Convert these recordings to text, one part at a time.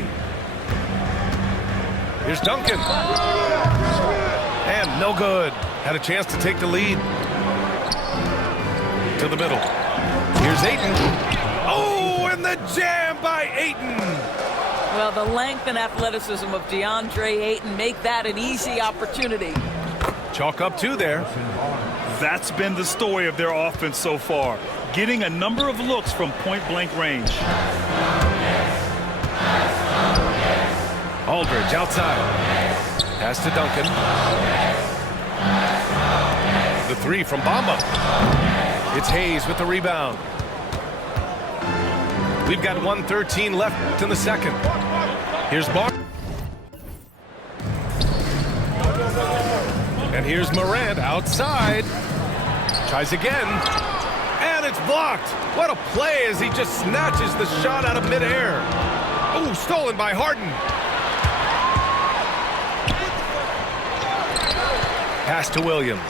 away. Here's Duncan. And no good. Had a chance to take the lead. To the middle. Here's Ayton. Oh, and the jam by Ayton. Well, the length and athleticism of DeAndre Ayton make that an easy opportunity. Chalk up 2 there. That's been the story of their offense so far, getting a number of looks from point-blank range. Aldridge outside. Pass to Duncan. The 3 from Bamba. It's Hayes with the rebound. We've got 1:13 left in the second. Here's Barnes. And here's Morant outside. Tries again. And it's blocked. What a play as he just snatches the shot out of midair. Oh, stolen by Harden. Pass to Williams.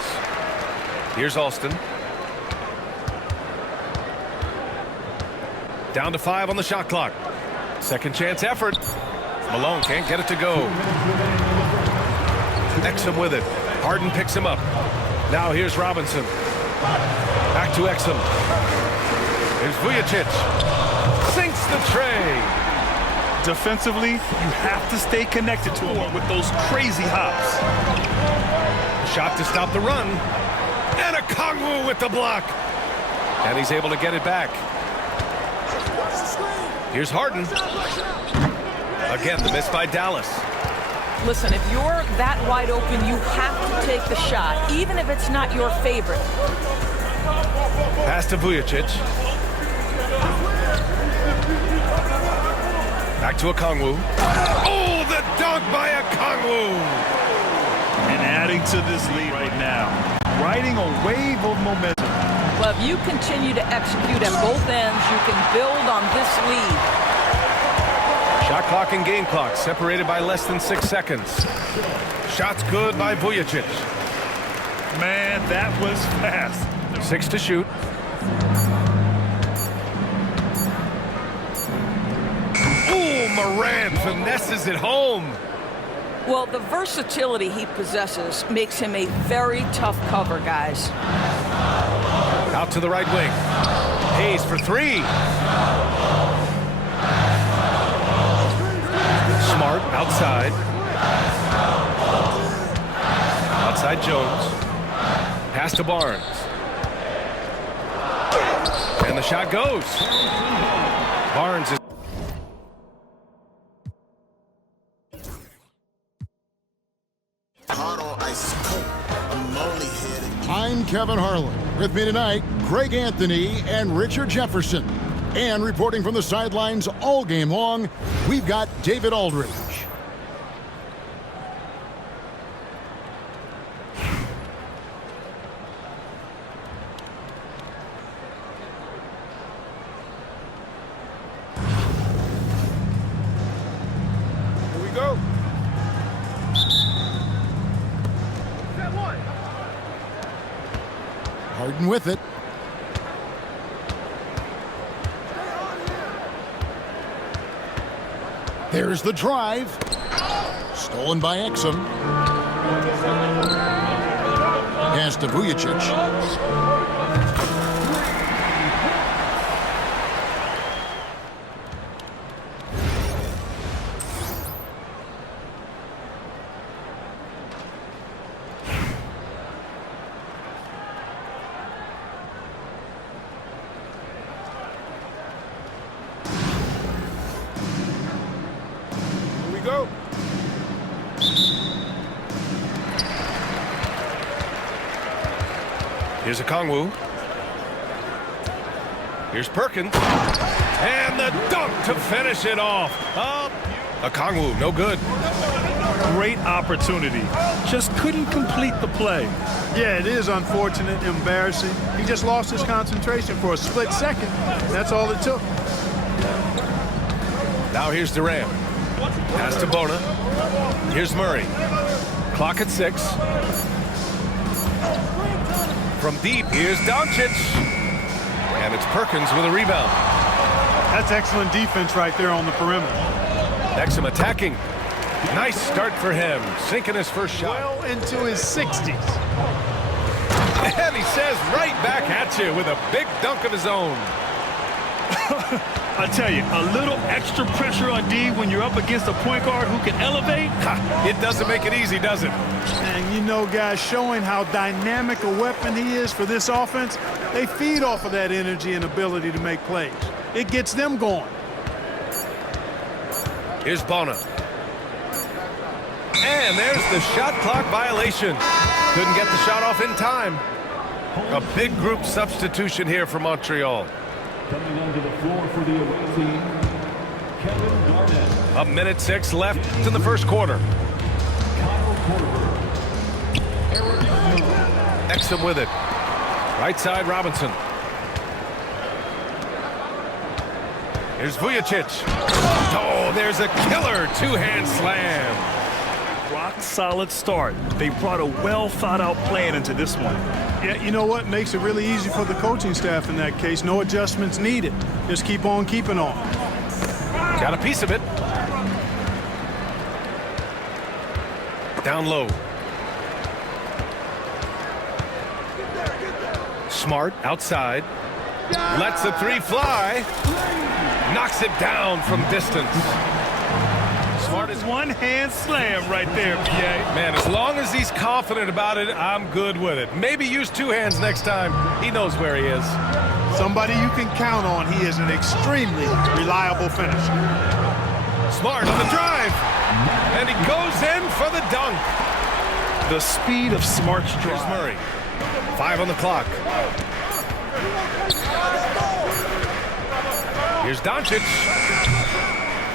Here's Alston. Down to 5 on the shot clock. Second chance effort. Malone can't get it to go. Exum with it. Harden picks him up. Now here's Robinson. Back to Exum. Here's Vujacic. Sinks the tray. Defensively, you have to stay connected to him with those crazy hops. Shot to stop the run. And a Kongwu with the block. And he's able to get it back. Here's Harden. Again, the miss by Dallas. Listen, if you're that wide open, you have to take the shot, even if it's not your favorite. Pass to Vujacic. Back to Okongwu. Oh, the dunk by Okongwu! And adding to this lead right now, riding a wave of momentum. Well, if you continue to execute at both ends, you can build on this lead. Shot clock and game clock separated by less than 6 seconds. Shots good by Vujacic. Man, that was fast. 6 to shoot. Ooh, Morant finesses it home. Well, the versatility he possesses makes him a very tough cover, guys. Out to the right wing. Hayes for 3. Smart outside. Outside Jones. Pass to Barnes. And the shot goes. Barnes is... I'm Kevin Harlan. With me tonight, Greg Anthony and Richard Jefferson. And reporting from the sidelines all game long, we've got David Aldridge. Here we go. Harden with it. There's the drive. Stolen by Exum. Pass to Vujacic. Go. Here's Okongwu. Here's Perkins. And the dunk to finish it off. Okongwu, no good. Great opportunity. Just couldn't complete the play. Yeah, it is unfortunate, embarrassing. He just lost his concentration for a split second. That's all it took. Now here's Durant. Pass to Bona. Here's Murray. Clock at 6. From deep, here's Doncic. And it's Perkins with a rebound. That's excellent defense right there on the perimeter. Exum attacking. Nice start for him, sinking his first shot. Well into his 60s. And he says right back at you with a big dunk of his own. I tell you, a little extra pressure on D when you're up against a point guard who can elevate. It doesn't make it easy, does it? And you know, guys, showing how dynamic a weapon he is for this offense, they feed off of that energy and ability to make plays. It gets them going. Here's Bona. And there's the shot clock violation. Couldn't get the shot off in time. A big group substitution here for Montreal. Coming onto the floor for the away team, Kevin Garnett. 1:06 left in the first quarter. Kyle Korver. Eric Young. Exum with it. Right side, Robinson. Here's Vujacic. Oh, there's a killer two-hand slam. Rock solid start. They brought a well thought out plan into this one. Yeah, you know what? Makes it really easy for the coaching staff in that case. No adjustments needed. Just keep on keeping on. Got a piece of it. Down low. Smart outside. Lets the three fly. Knocks it down from distance. Smart is One-hand slam right there, B.A. Man, as long as he's confident about it, I'm good with it. Maybe use two hands next time. He knows where he is. Somebody you can count on. He is an extremely reliable finisher. Smart on the drive. And he goes in for the dunk. The speed of Smart's Here's drive. Murray. 5 on the clock. Here's Doncic.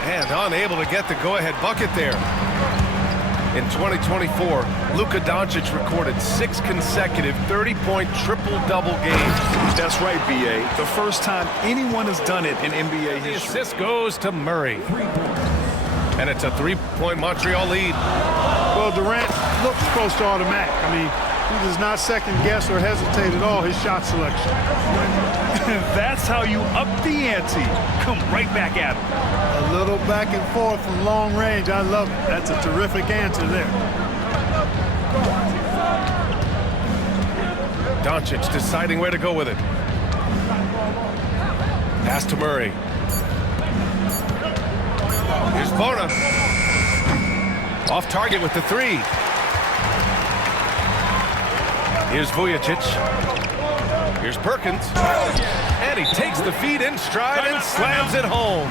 And unable to get the go-ahead bucket there. In 2024, Luka Doncic recorded 6 consecutive 30-point triple-double games. That's right, B.A. The first time anyone has done it in NBA The history. assist goes to Murray. And it's a 3-point Montreal lead. Well, Durant looks close to automatic. I mean, he does not second guess or hesitate at all his shot selection. That's how you up the ante. Come right back at him. A little back and forth from long range. I love it. That's a terrific answer there. Doncic deciding where to go with it. Pass to Murray. Here's Bona. Off target with the 3. Here's Vujacic. Here's Perkins. And he takes the feed in stride and slams it home.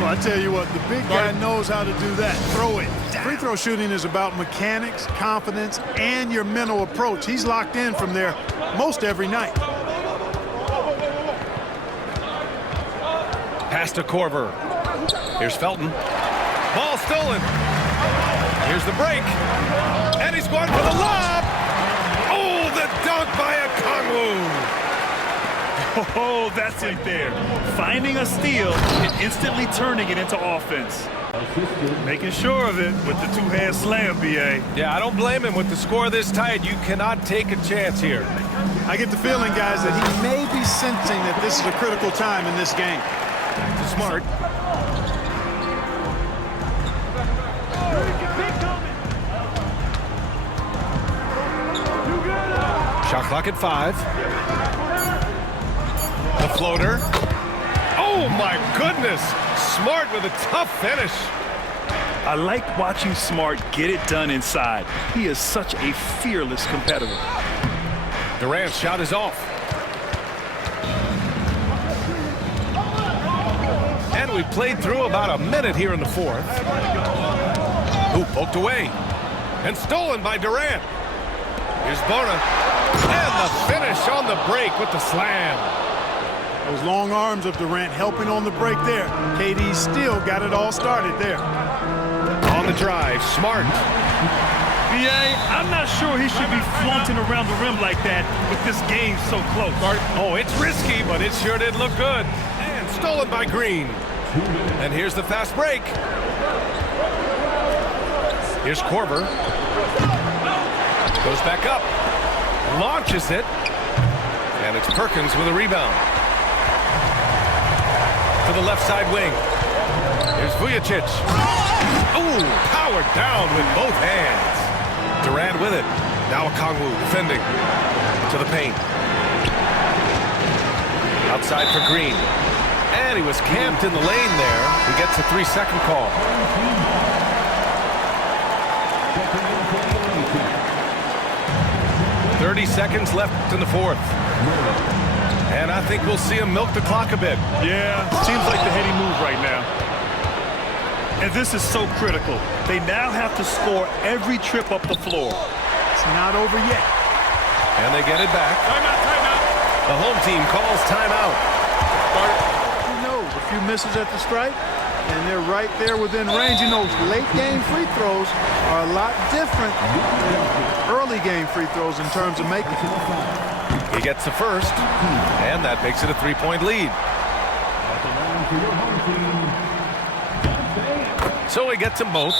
Well, I tell you what, the big guy knows how to do that. Throw it. Free throw shooting is about mechanics, confidence, and your mental approach. He's locked in from there most every night. Pass to Korver. Here's Felton. Ball stolen. Here's the break. And he's going for the lob. Oh, the dunk by Okongwu. Oh, that's it there. Finding a steal and instantly turning it into offense. Making sure of it with the two-hand slam, B.A. Yeah, I don't blame him with the score this tight. You cannot take a chance here. I get the feeling, guys, that he may be sensing that this is a critical time in this game. Smart. Shot clock at 5. The floater. Oh, my goodness. Smart with a tough finish. I like watching Smart get it done inside. He is such a fearless competitor. Durant's shot is off. And we played through about a minute here in the 4th. Ooh, poked away. And stolen by Durant. Here's Bona. And the finish on the break with the slam. Those long arms of Durant helping on the break there. KD still got it all started there. On the drive, Smart. B.A., I'm not sure he should be flaunting around the rim like that with this game so close. Oh, it's risky, but it sure did look good. And stolen by Green. And here's the fast break. Here's Korver. Goes back up. Launches it. And it's Perkins with a rebound. To the left side wing. Here's Vujacic. Ooh, powered down with both hands. Durant with it. Now Okongwu defending to the paint. Outside for Green. And he was camped in the lane there. He gets a 3-second call. "30 seconds left in the fourth. And I think we'll see him milk the clock a bit. Yeah, seems like the heady move right now. And this is so critical. They now have to score every trip up the floor. It's not over yet. And they get it back. Timeout, timeout. The home team calls timeout. Who knows? A few misses at the stripe, and they're right there within range. You know, late game free throws are a lot different than early game free throws in terms of making. He gets the first, and that makes it a 3-point lead. So he gets them both,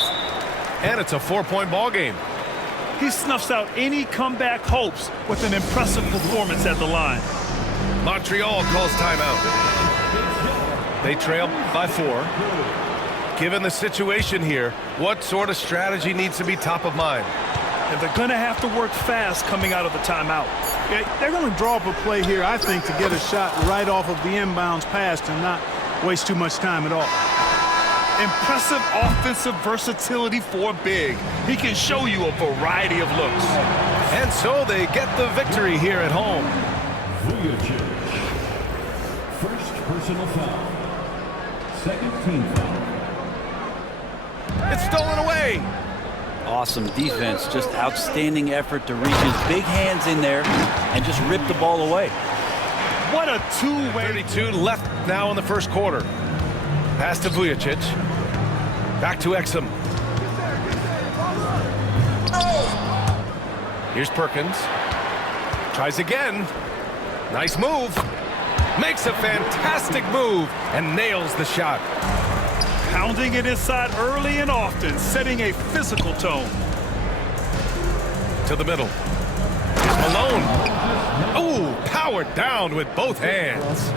and it's a 4-point ball game. He snuffs out any comeback hopes with an impressive performance at the line. Montreal calls timeout. They trail by 4. Given the situation here, what sort of strategy needs to be top of mind? And they're going to have to work fast coming out of the timeout. Yeah, they're going to draw up a play here, I think, to get a shot right off of the inbounds pass and not waste too much time at all. Impressive offensive versatility for big. He can show you a variety of looks. And so they get the victory here at home. Vujacic. First personal foul. Second team foul. It's stolen away. Awesome defense, just outstanding effort to reach his big hands in there and just rip the ball away. What a two-way. 32 left now in the first quarter. Pass to Vujacic. Back to Exum. Here's Perkins. Tries again. Nice move. Makes a fantastic move and nails the shot. Pounding it inside early and often, setting a physical tone. To the middle. Here's Malone. Ooh, powered down with both hands.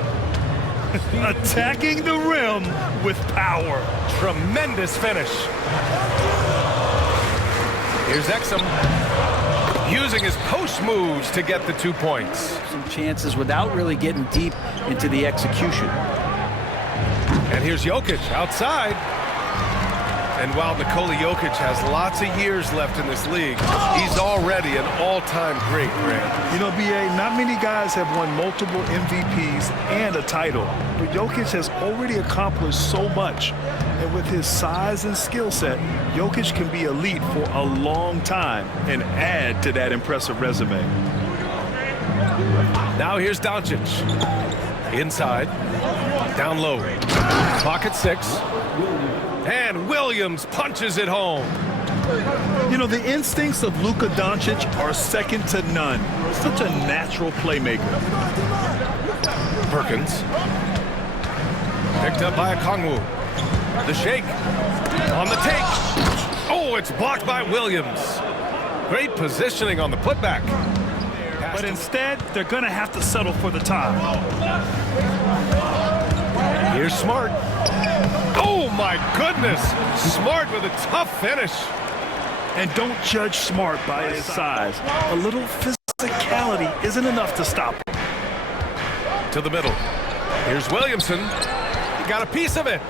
Attacking the rim with power. Tremendous finish. Here's Exum. Using his post moves to get the 2 points. Some chances without really getting deep into the execution. And here's Jokic outside. And while Nikola Jokic has lots of years left in this league, he's already an all-time great, Grant. You know, B.A., not many guys have won multiple MVPs and a title, but Jokic has already accomplished so much. And with his size and skill set, Jokic can be elite for a long time and add to that impressive resume. Now here's Doncic. Inside. Down low. Clock at 6. And Williams punches it home. You know, the instincts of Luka Doncic are second to none. Such a natural playmaker. Perkins. Picked up by Okongwu. The shake. On the take. Oh, it's blocked by Williams. Great positioning on the putback. But instead, they're going to have to settle for the tie. Here's Smart. Oh, my goodness. Smart with a tough finish. And don't judge Smart by his size. A little physicality isn't enough to stop him. To the middle. Here's Williamson. He got a piece of it.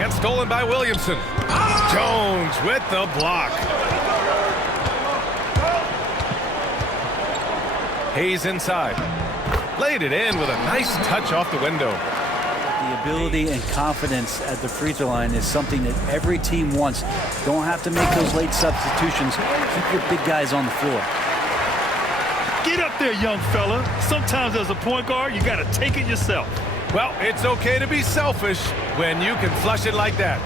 And stolen by Williamson. Jones with the block. Hayes inside. Laid it in with a nice touch off the window. The ability and confidence at the free throw line is something that every team wants. Don't have to make those late substitutions. Keep your big guys on the floor. Get up there, young fella. Sometimes as a point guard, you got to take it yourself. Well, it's okay to be selfish when you can flush it like that.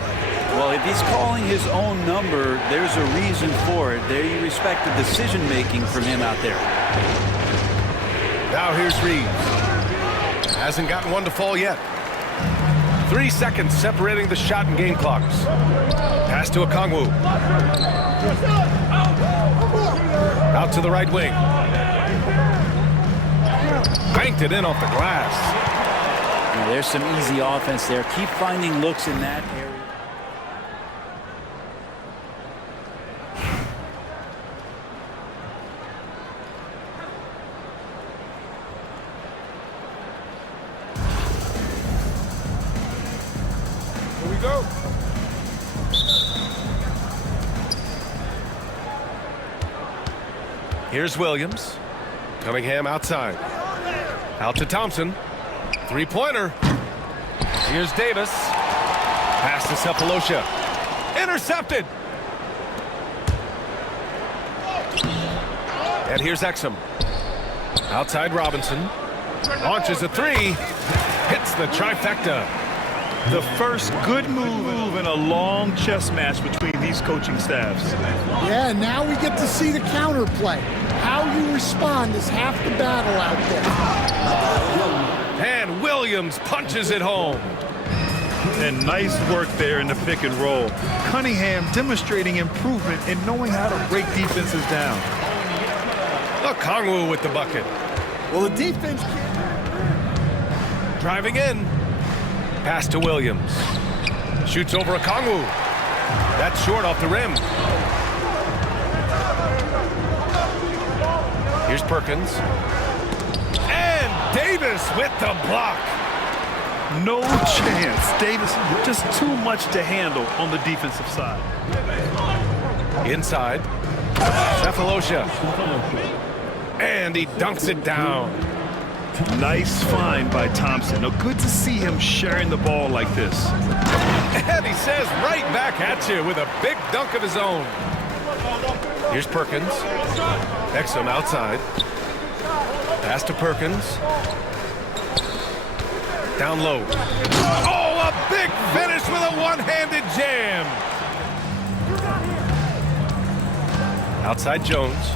Well, if he's calling his own number, there's a reason for it. There you respect the decision-making from him out there. Now here's Reeves. Hasn't gotten one to fall yet. 3 seconds separating the shot and game clocks. Pass to Okongwu. Out to the right wing. Banked it in off the glass. There's some easy offense there. Keep finding looks in that area. Here's Williams. Cunningham outside. Out to Thompson. Three-pointer. Here's Davis. Pass to Cephalosha. Intercepted. And here's Exum. Outside Robinson. Launches a three. Hits the trifecta. The first good move in a long chess match between these coaching staffs. Yeah, now we get to see the counterplay. How you respond is half the battle out there. And Williams punches it home. And nice work there in the pick and roll. Cunningham demonstrating improvement in knowing how to break defenses down. Okongwu with the bucket. Well, the defense Driving in. Pass to Williams. Shoots over Okongwu. That's short off the rim. Here's Perkins. And Davis with the block. No chance. Davis just too much to handle on the defensive side. Inside. Cephalosha. And he dunks it down. Nice find by Thompson. Now, good to see him sharing the ball like this. And he says right back at you with a big dunk of his own. Here's Perkins. Exum outside. Pass to Perkins. Down low. Oh, a big finish with a one-handed jam. Outside Jones.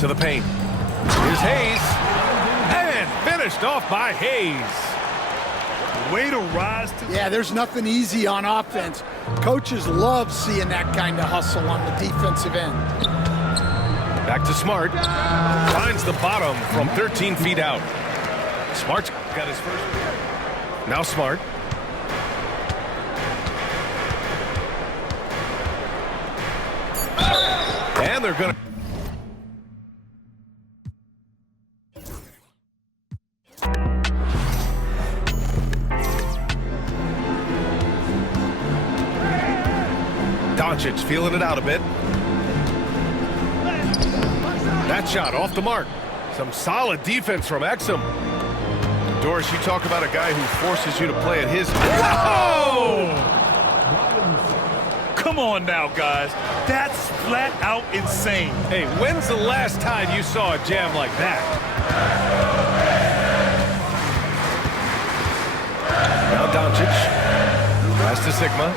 To the paint. Here's Hayes. And finished off by Hayes. Way to rise to... Yeah, there's nothing easy on offense. Coaches love seeing that kind of hustle on the defensive end. Back to Smart. Finds the bottom from 13 feet out. Smart's got his first. Now Smart. And they're going to... Doncic feeling it out a bit. That shot off the mark. Some solid defense from Exum. Doris, you talk about a guy who forces you to play at his... Whoa! Come on now, guys. That's flat out insane. Hey, when's the last time you saw a jam like that? Now Doncic. Pass to Sigma.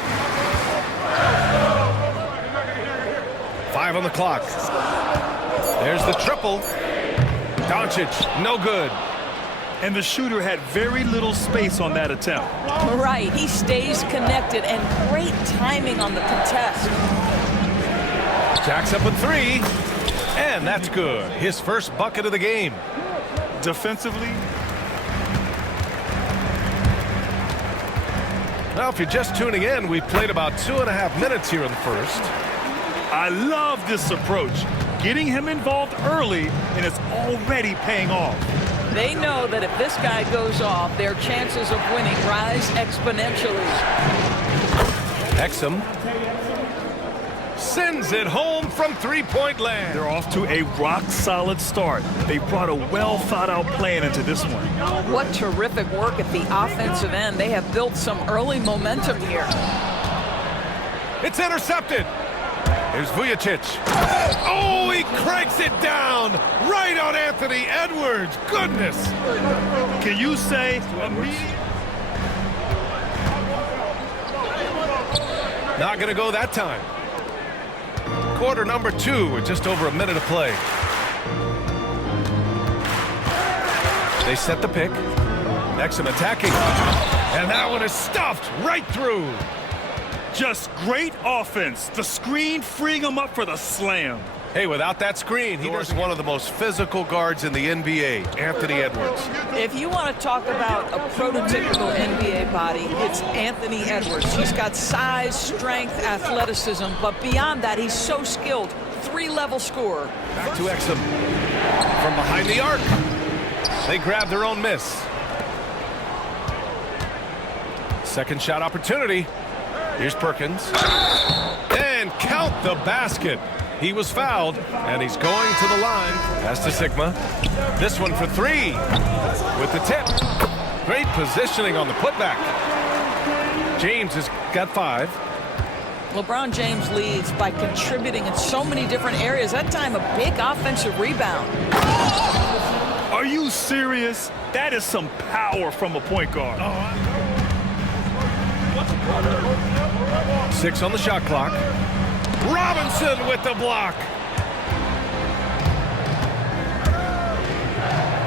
5 on the clock. There's the triple. Doncic, no good. And the shooter had very little space on that attempt. Right, he stays connected, and great timing on the contest. Jacks up a three, and that's good. His first bucket of the game. Defensively, Now, if you're just tuning in, we've played about 2.5 minutes here in the first. I love this approach. Getting him involved early, and it's already paying off. They know that if this guy goes off, their chances of winning rise exponentially. Exum sends it home from three-point land. They're off to a rock-solid start. They brought a well-thought-out plan into this one. What terrific work at the offensive end. They have built some early momentum here. It's intercepted. Here's Vujacic. Oh, he cranks it down right on Anthony Edwards. Goodness. Can you say immediate? Not going to go that time. Quarter number 2 with just over a minute to play. They set the pick. Exum attacking. And that one is stuffed right through. Just great offense. The screen freeing him up for the slam. Hey, without that screen, he's one of the most physical guards in the NBA, Anthony Edwards. If you want to talk about a prototypical NBA body, it's Anthony Edwards. He's got size, strength, athleticism, but beyond that, he's so skilled. 3-level scorer. Back to Exum. From behind the arc. They grab their own miss. Second shot opportunity. Here's Perkins. the basket. He was fouled, and he's going to the line. Pass to Sigma. This one for 3 with the tip. Great positioning on the putback. James has got 5. LeBron James leads by contributing in so many different areas. That time, a big offensive rebound. Are you serious? That is some power from a point guard. 6 on the shot clock. Robinson with the block.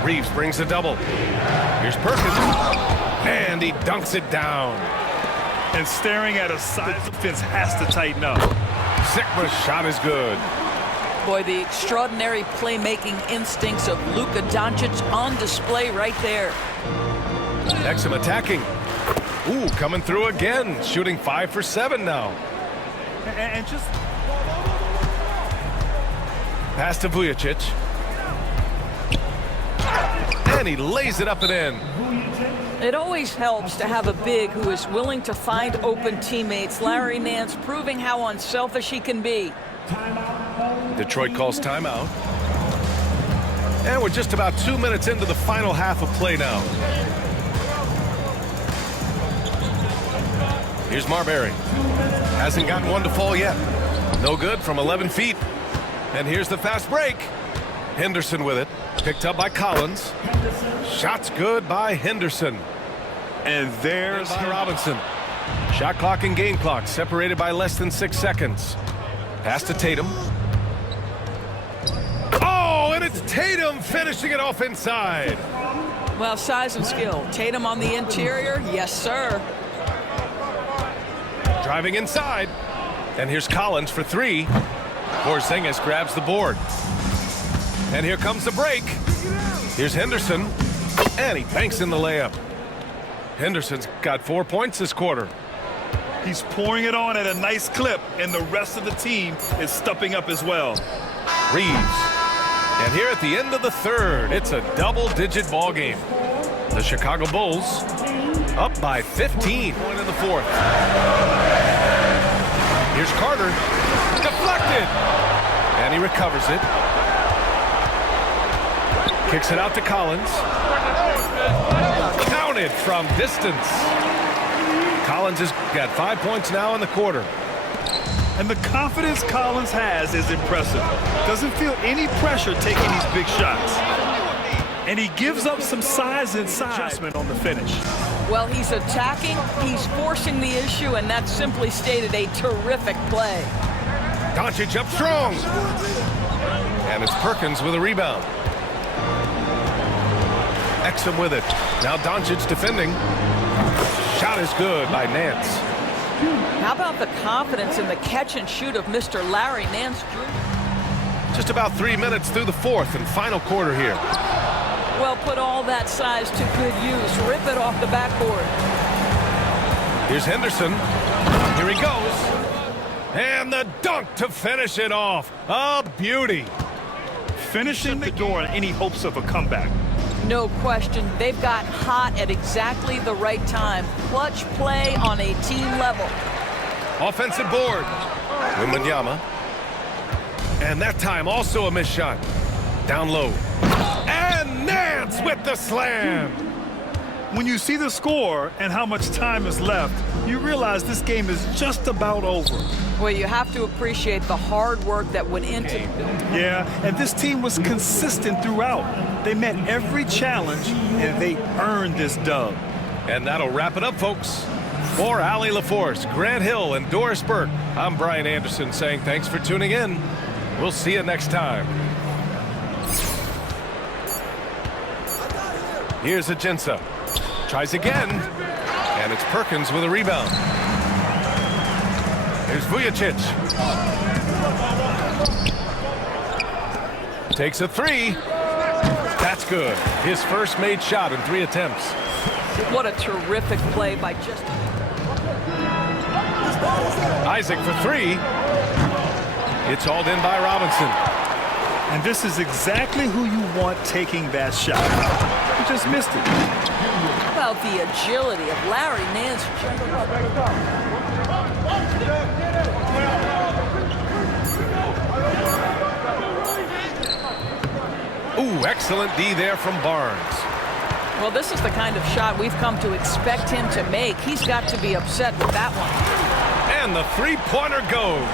Reeves brings a double. Here's Perkins. And he dunks it down. And staring at a size defense has to tighten up. Sigma's shot is good. Boy, the extraordinary playmaking instincts of Luka Doncic on display right there. Exum attacking. Ooh, coming through again. Shooting 5 for 7 now. And just pass to Vujicic. And he lays it up and in. It always helps to have a big who is willing to find open teammates. Larry Nance proving how unselfish he can be. Detroit calls timeout. And we're just about 2 minutes into the final half of play now. Here's Marbury. Hasn't gotten one to fall yet. No good from 11 feet. And here's the fast break. Henderson with it. Picked up by Collins. Shot's good by Henderson. And there's by Robinson. Shot clock and game clock separated by less than 6 seconds. Pass to Tatum. Oh, and it's Tatum finishing it off inside. Well, size and skill. Tatum on the interior. Yes, sir. Driving inside. And here's Collins for 3. Porzingis grabs the board. And here comes the break. Here's Henderson. And he banks in the layup. Henderson's got 4 points this quarter. He's pouring it on at a nice clip, and the rest of the team is stepping up as well. Reeves. And here at the end of the third, it's a double-digit ball game. The Chicago Bulls up by 15 in the fourth. Here's Carter. Deflected. And he recovers it. Kicks it out to Collins. Counted from distance. Collins has got 5 points now in the quarter. And the confidence Collins has is impressive. Doesn't feel any pressure taking these big shots. And he gives up some size and adjustment on the finish. Well, he's attacking, he's forcing the issue, and that's simply stated a terrific play. Doncic up strong. And it's Perkins with a rebound. Exum with it. Now Doncic defending. Shot is good by Nance. How about the confidence in the catch and shoot of Mr. Larry Nance Jr.? Just about 3 minutes through the fourth and final quarter here. Well, put all that size to good use. Rip it off the backboard. Here's Henderson. Here he goes. And the dunk to finish it off. A beauty. Finishing the door on any hopes of a comeback. No question. They've got hot at exactly the right time. Clutch play on a team level. Offensive board. Wembanyama. And that time also a missed shot. Down low. And Nance with the slam. When you see the score and how much time is left, you realize this game is just about over. Well, you have to appreciate the hard work that went into it. Yeah, and this team was consistent throughout. They met every challenge, and they earned this dub. And that'll wrap it up, folks. For Allie LaForce, Grant Hill, and Doris Burke, I'm Brian Anderson saying thanks for tuning in. We'll see you next time. Here's Ajinça. Tries again. And it's Perkins with a rebound. Here's Vujicic. Takes a 3. That's good. His first made shot in 3 attempts. What a terrific play by just... Isaac for 3. It's hauled in by Robinson. And this is exactly who you want taking that shot. He just missed it. How about the agility of Larry Nance? Ooh, excellent D there from Barnes. Well, this is the kind of shot we've come to expect him to make. He's got to be upset with that one. And the three-pointer goes.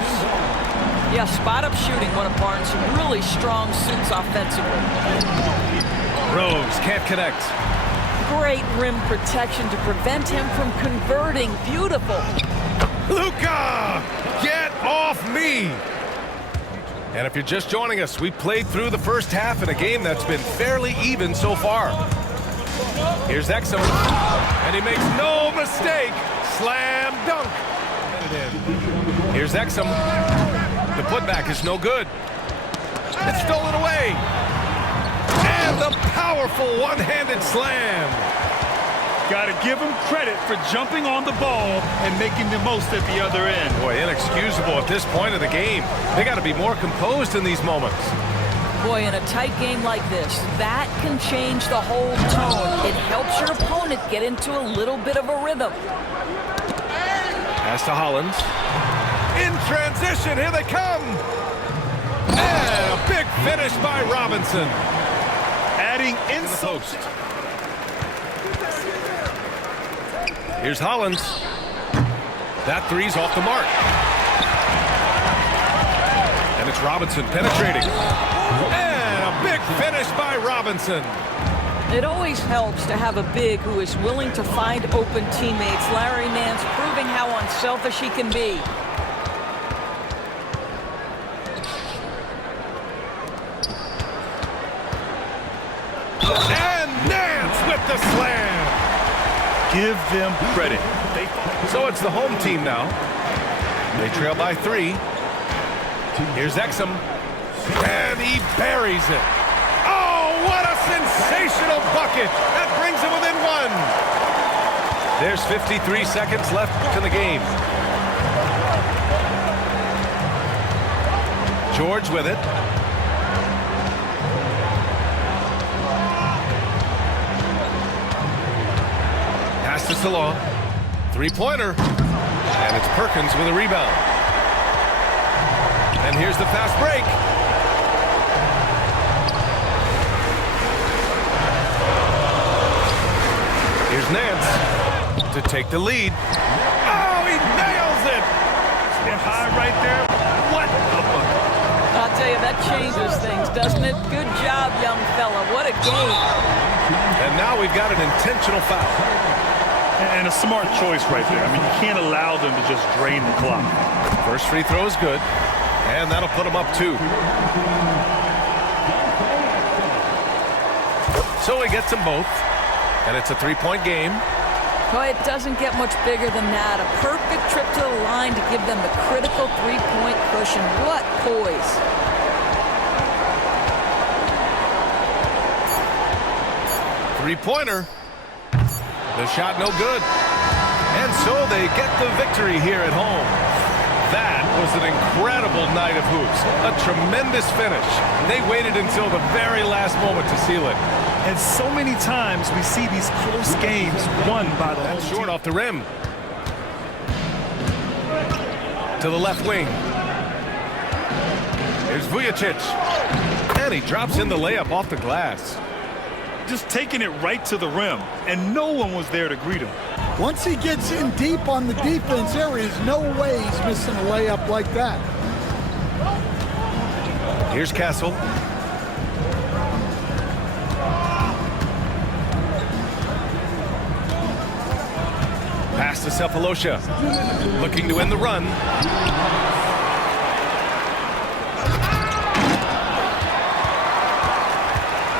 Yeah, spot-up shooting, one of Barnes' really strong suits offensively. Rose can't connect. Great rim protection to prevent him from converting. Beautiful. Luka, get off me. And if you're just joining us, we played through the first half in a game that's been fairly even so far. Here's Exum, and he makes no mistake. Slam dunk. Here's Exum. The putback is no good. It's stolen away. And the powerful one-handed slam. Got to give him credit for jumping on the ball and making the most at the other end. Boy, inexcusable at this point of the game. They got to be more composed in these moments. Boy, in a tight game like this, that can change the whole tone. It helps your opponent get into a little bit of a rhythm. Pass to Hollins. In transition, here they come. And a big finish by Robinson. Adding insult. Here's Hollins. That three's off the mark. And it's Robinson penetrating. And a big finish by Robinson. It always helps to have a big who is willing to find open teammates. Larry Nance proving how unselfish he can be. And Nance with the slam. Give them credit. So it's the home team now. They trail by 3. Here's Exum. And he buries it. Oh, what a sensational bucket. That brings him within 1. There's 53 seconds left in the game. George with it. Pass to Salon. Three-pointer. And it's Perkins with a rebound. And here's the fast break. Here's Nance to take the lead. Oh, he nails it! Step high right there. What a bucket. I'll tell you, that changes things, doesn't it? Good job, young fella. What a game. And now we've got an intentional foul. And a smart choice right there. I mean, you can't allow them to just drain the clock. First free throw is good. And that'll put him up 2. So he gets them both. And it's a 3-point game. Boy, it doesn't get much bigger than that. A perfect trip to the line to give them the critical 3-point cushion. What poise. Three-pointer. The shot no good. And so they get the victory here at home. That was an incredible night of hoops. A tremendous finish. They waited until the very last moment to seal it. And so many times we see these close games won by the home Short team. off the rim. To the left wing. Here's Vujicic. And he drops in the layup off the glass. Just taking it right to the rim, and no one was there to greet him. Once he gets in deep on the defense, there is no way he's missing a layup like that. Here's Castle. Pass to Cephalosha. Looking to end the run.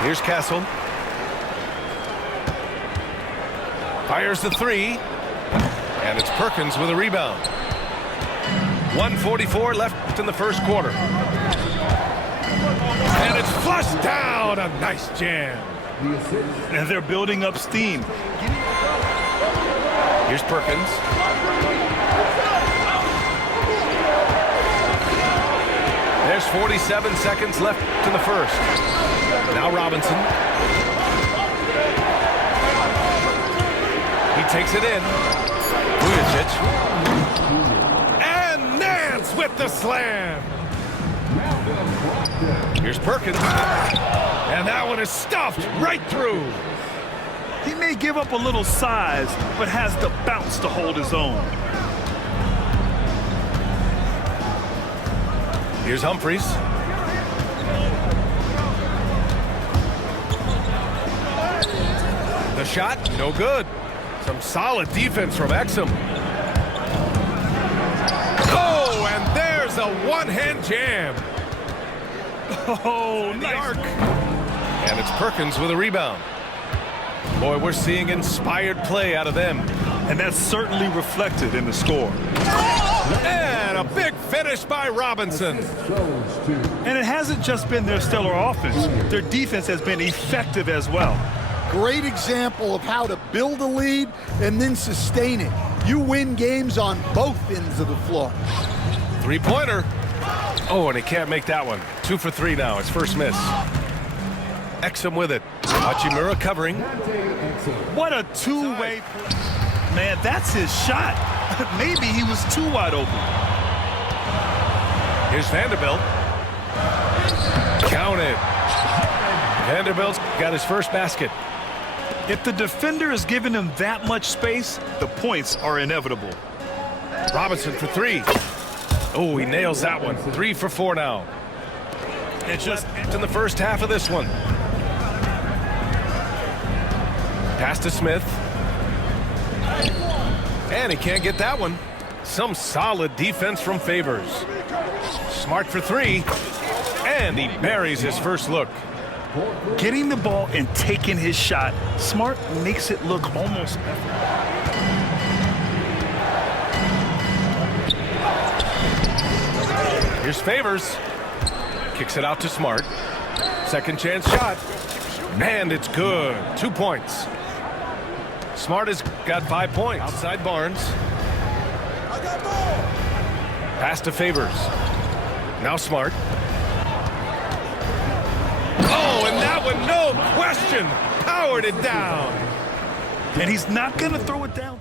Here's Castle. Fires the 3. And it's Perkins with a rebound. 1:44 left in the first quarter. And it's flushed down. A nice jam. And they're building up steam. Here's Perkins. There's 47 seconds left in the first. Now Robinson. He takes it in. Vujicic. And Nance with the slam. Here's Perkins. And that one is stuffed right through. He may give up a little size, but has the bounce to hold his own. Here's Humphries. The shot, no good. Some solid defense from Exum. Oh, and there's a one-hand jam. Oh, The nice. arc. And it's Perkins with a rebound. Boy, we're seeing inspired play out of them. And that's certainly reflected in the score. And a big finish by Robinson. And it hasn't just been their stellar offense. Their defense has been effective as well. Great example of how to build a lead and then sustain it. You win games on both ends of the floor. Three-pointer. Oh, and he can't make that one. 2 for 3 now. His first miss. Exum with it. Hachimura covering. What a two-way play. Man, that's his shot. Maybe he was too wide open. Here's Vanderbilt. Count it. Vanderbilt's got his first basket. If the defender is giving him that much space, the points are inevitable. Robinson for 3. Oh, he nails that one. 3 for 4 now. And just in the first half of this one. Pass to Smith. And he can't get that one. Some solid defense from Favors. Smart for 3. And he buries his first look. Getting the ball and taking his shot, Smart makes it look almost effortless. Here's Favors. Kicks it out to Smart. Second chance shot. And it's good. 2 points. Smart has got 5 points. Outside Barnes. Pass to Favors. Now Smart. Oh, and that one, no question, powered it down. And he's not going to throw it down.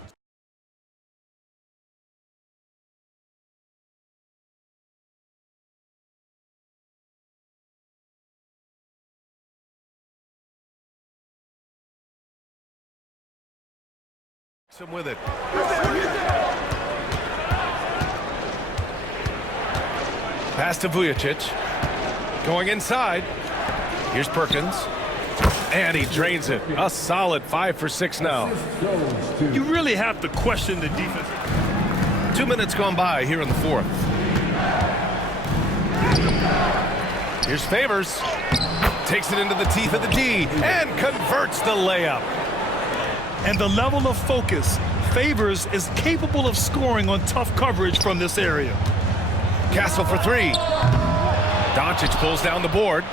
Some with it. Pass to Vujicic. Going inside. Here's Perkins. And he drains it. A solid 5 for 6 now. You really have to question the defense. 2 minutes gone by here in the fourth. Here's Favors. Takes it into the teeth of the D and converts the layup. And the level of focus, Favors is capable of scoring on tough coverage from this area. Castle for 3. Doncic pulls down the board.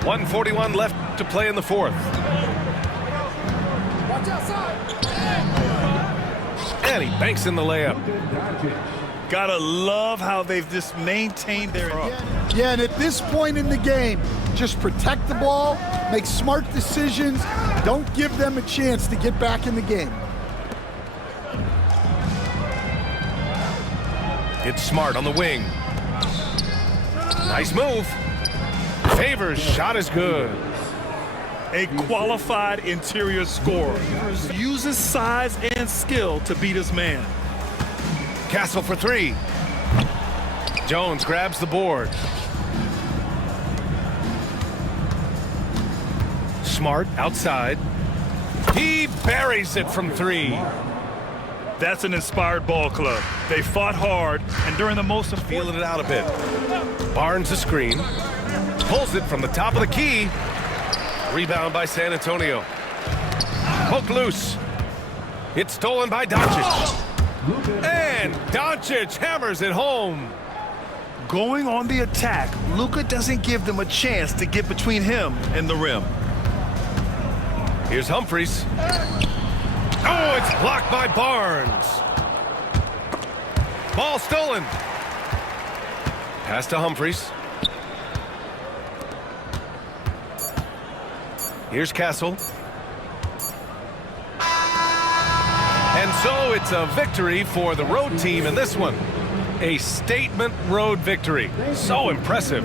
.141 left to play in the fourth. And he banks in the layup. Gotta love how they've just maintained their... Yeah, and at this point in the game, just protect the ball, make smart decisions, don't give them a chance to get back in the game. It's Smart on the wing. Nice move. Favors shot is good. A qualified interior scorer. Uses size and skill to beat his man. Castle for 3. Jones grabs the board. Smart outside. He buries it from 3. That's an inspired ball club. They fought hard, and during the most Feeling it out a bit. Barnes a screen. Pulls it from the top of the key. Rebound by San Antonio. Poked loose. It's stolen by Doncic. And Doncic hammers it home. going on the attack, Luka doesn't give them a chance to get between him and the rim. Here's Humphries. Oh, it's blocked by Barnes. Ball stolen. Pass to Humphries. Here's Castle. And And so it's a victory for the road team in this one. A statement road victory. So impressive.